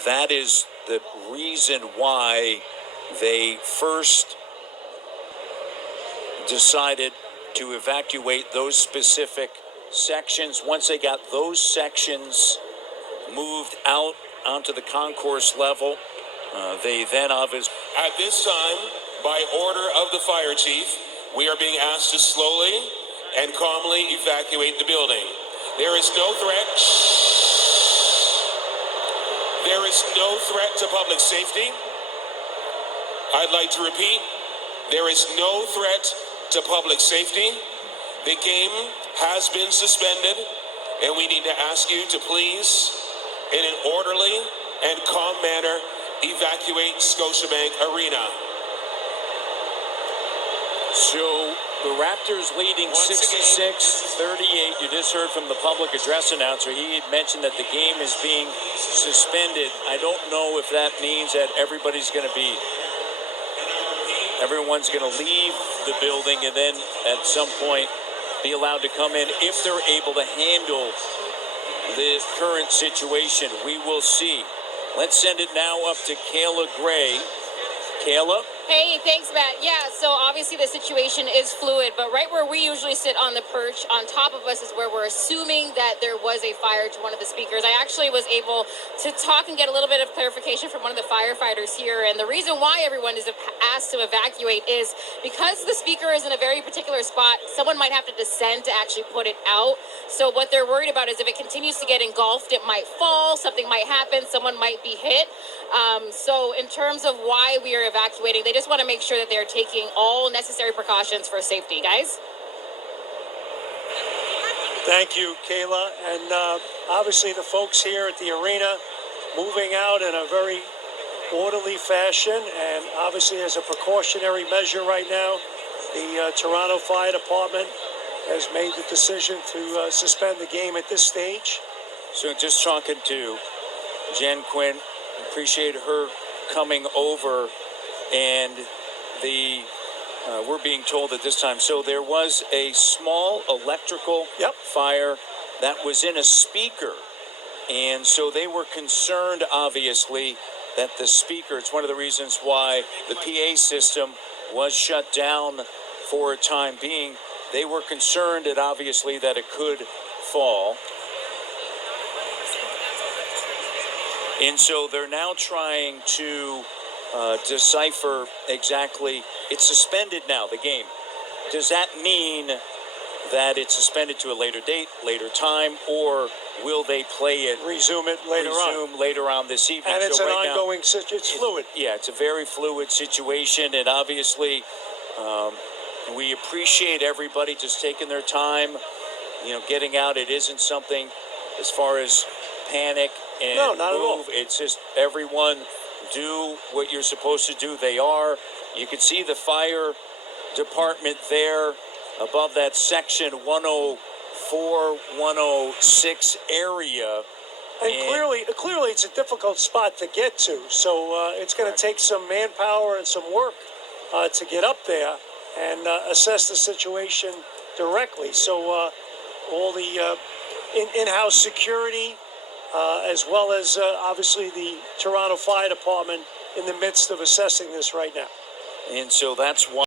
That is the reason why they first decided to evacuate those specific sections. Once they got those sections moved out onto the concourse level, they then obviously... At this time, by order of the fire chief, we are being asked to slowly and calmly evacuate the building. There is no threat. There is no threat to public safety. I'd like to repeat, there is no threat to public safety. The game has been suspended, and we need to ask you to please, in an orderly and calm manner, evacuate Scotiabank Arena. So the Raptors leading 66-38. You just heard from the public address announcer. He had mentioned that the game is being suspended. I don't know if that means that everyone's going to leave the building and then at some point be allowed to come in if they're able to handle the current situation. We will see. Let's send it now up to Kayla Gray. Kayla? Hey, thanks, Matt. Yeah, so obviously the situation is fluid, but right where we usually sit on the perch, on top of us is where we're assuming that there was a fire to one of the speakers. I actually was able to talk and get a little bit of clarification from one of the firefighters here, and the reason why everyone is asked to evacuate is because the speaker is in a very particular spot, someone might have to descend to actually put it out. So what they're worried about is if it continues to get engulfed, it might fall, something might happen, someone might be hit. So in terms of why we are evacuating, they just want to make sure that they're taking all necessary precautions for safety, guys. Thank you, Kayla. And obviously the folks here at the arena moving out in a very orderly fashion, and obviously as a precautionary measure right now, the Toronto Fire Department has made the decision to suspend the game at this stage. So just talking to Jen Quinn, appreciate her coming over, and we're being told at this time. So there was a small electrical fire that was in a speaker, and so they were concerned, obviously, that the speaker, it's one of the reasons why the PA system was shut down for a time being. They were concerned that obviously that it could fall. And so they're now trying to decipher exactly. It's suspended now, the game. Does that mean that it's suspended to a later date, later time, or will they play it, resume it later on this evening? And it's so an right ongoing situation. It's fluid. Yeah, it's a very fluid situation, and obviously we appreciate everybody just taking their time, getting out. It isn't something as far as panic and no, not move. At all. It's just everyone do what you're supposed to do. They are. You can see the fire department there above that section 104, 106 area. And clearly it's a difficult spot to get to. So it's going to take some manpower and some work to get up there and assess the situation directly. So all the in-house security, as well as obviously the Toronto Fire Department in the midst of assessing this right now. And so that's why